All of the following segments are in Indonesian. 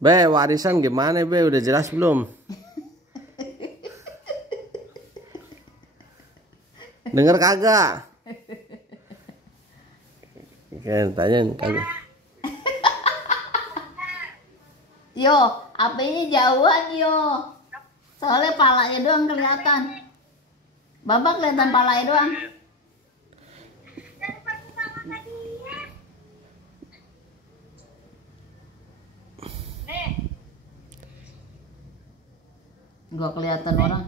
Be, warisan gimana be? Udah jelas belum? Dengar kagak? Kan tanyain kagak. Yo, HP-nya jauhan yo. Soalnya palanya doang kelihatan. Bapak kelihatan palanya doang. Gak kelihatan orang.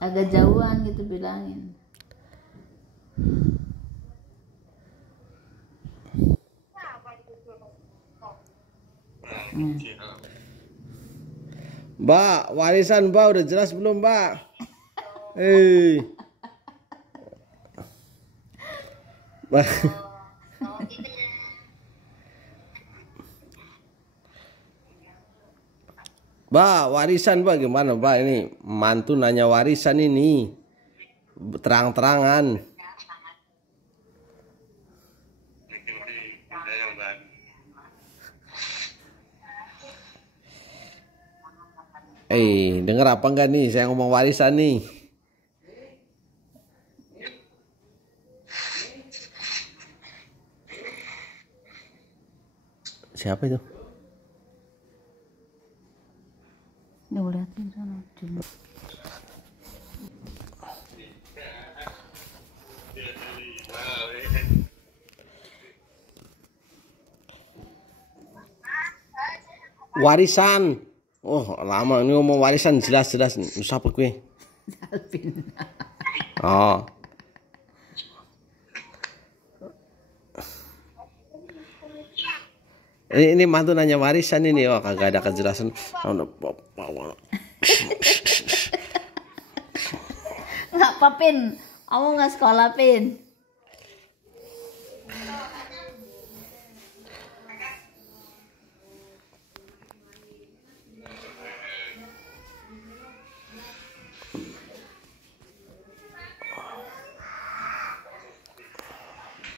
Agak jauhan gitu bilangin. Mbak, warisan Mbak udah jelas belum Mbak? Eh, Mbak. Mbak, warisan Mbak gimana Mbak? Ini mantu nanya warisan ini. Terang-terangan. Denger apa enggak nih? Saya ngomong warisan nih. Siapa itu? Nih liatin sana. Warisan. Oh, lama ini ngomong warisan jelas-jelas. Siapa gue? Alvin. Oh. Ini mantu nanya warisan ini. Oh, kagak ada kejelasan. Nggak apa Pin? Kamu nggak sekolah Pin?